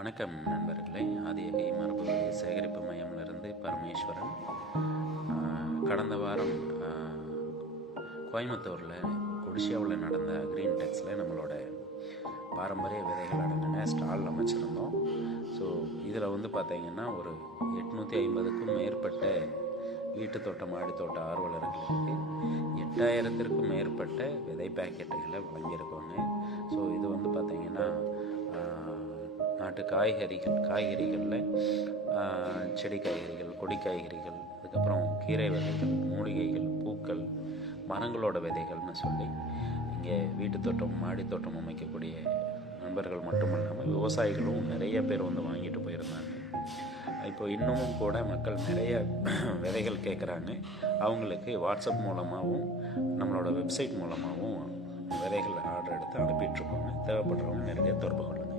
வணக்கம் நண்பர்களே. ஆதியகை மரபு சேகரிப்பு மையமிலிருந்து பரமேஸ்வரன். கடந்த வாரம் கோயம்புத்தூரில் கொடிஷியாவில் நடந்த கிரீன் டெக்ஸில் நம்மளோட பாரம்பரிய விதைகள் அடங்கின ஸ்டால் அமைச்சிருந்தோம். ஸோ இதில் பார்த்தீங்கன்னா ஒரு 850க்கும் மேற்பட்ட வீட்டு தோட்டம் மாடி தோட்ட ஆர்வலர்களுக்கு 8000த்திற்கும் மேற்பட்ட விதை பேக்கெட்டுகளை வழங்கியிருக்கோங்க. ஸோ இது பார்த்தீங்கன்னா நாட்டு காய்கறிகளில் செடி காய்கறிகள், கொடி காய்கறிகள், அதுக்கப்புறம் கீரை வகைகள், மூலிகைகள், பூக்கள், மரங்களோட விதைகள்னு சொல்லி இங்கே வீட்டு தோட்டம் மாடி தோட்டம் அமைக்கக்கூடிய நண்பர்கள் மட்டுமல்லாமல் விவசாயிகளும் நிறைய பேர் வாங்கிட்டு போயிருந்தாங்க. இப்போ இன்னமும் கூட மக்கள் நிறைய விதைகள் கேட்குறாங்க. அவங்களுக்கு வாட்ஸ்அப் மூலமாகவும் நம்மளோட வெப்சைட் மூலமாகவும் விதைகள் ஆர்டர் எடுத்து அனுப்பிட்டுருக்கோங்க. தேவைப்படுறவங்க நிறைய தொடர்பு கொள்ளுங்கள்.